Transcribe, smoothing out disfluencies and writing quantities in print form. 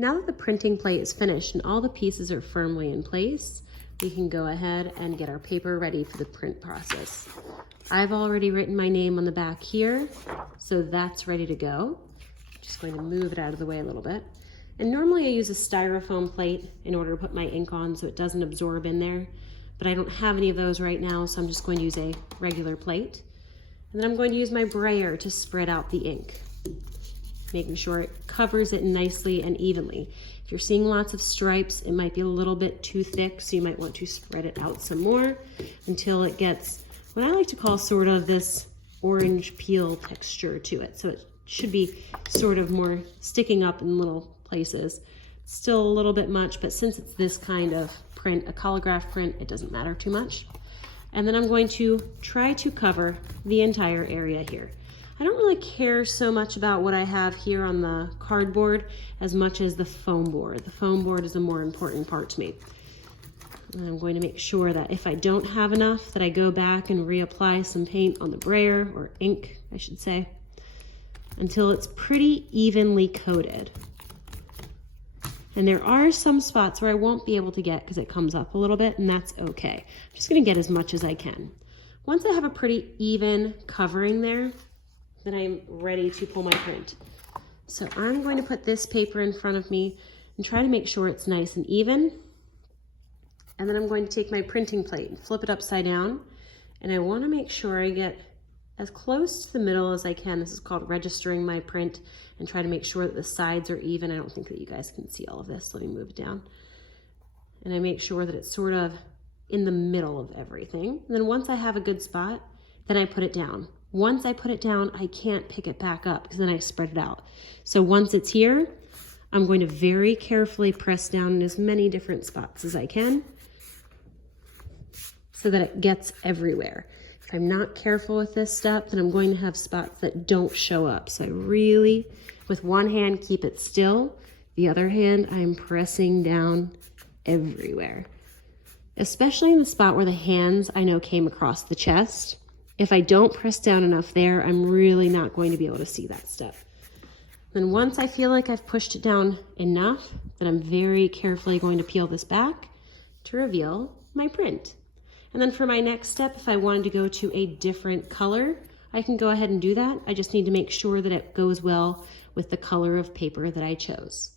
Now that the printing plate is finished and all the pieces are firmly in place, we can go ahead and get our paper ready for the print process. I've already written my name on the back here, so that's ready to go. I'm just going to move it out of the way a little bit. And normally I use a styrofoam plate in order to put my ink on so it doesn't absorb in there, but I don't have any of those right now, so I'm just going to use a regular plate. And then I'm going to use my brayer to spread out the ink, making sure it covers it nicely and evenly. If you're seeing lots of stripes, it might be a little bit too thick, so you might want to spread it out some more until it gets what I like to call sort of this orange peel texture to it. So it should be sort of more sticking up in little places. Still a little bit much, but since it's this kind of print, a collagraph print, it doesn't matter too much. And then I'm going to try to cover the entire area here. I don't really care so much about what I have here on the cardboard as much as the foam board. The foam board is a more important part to me. And I'm going to make sure that if I don't have enough, that I go back and reapply some paint on the brayer, or ink, I should say, until it's pretty evenly coated. And there are some spots where I won't be able to get because it comes up a little bit, and that's okay. I'm just gonna get as much as I can. Once I have a pretty even covering there, then I'm ready to pull my print. So I'm going to put this paper in front of me and try to make sure it's nice and even. And then I'm going to take my printing plate and flip it upside down. And I want to make sure I get as close to the middle as I can. This is called registering my print, and try to make sure that the sides are even. I don't think that you guys can see all of this. Let me move it down. And I make sure that it's sort of in the middle of everything. And then once I have a good spot, then I put it down. Once I put it down, I can't pick it back up because then I spread it out. So once it's here, I'm going to very carefully press down in as many different spots as I can so that it gets everywhere. If I'm not careful with this step, then I'm going to have spots that don't show up. So I really, with one hand, keep it still. The other hand, I'm pressing down everywhere, especially in the spot where the hands I know came across the chest. If I don't press down enough there, I'm really not going to be able to see that step. Then once I feel like I've pushed it down enough, then I'm very carefully going to peel this back to reveal my print. And then for my next step, if I wanted to go to a different color, I can go ahead and do that. I just need to make sure that it goes well with the color of paper that I chose.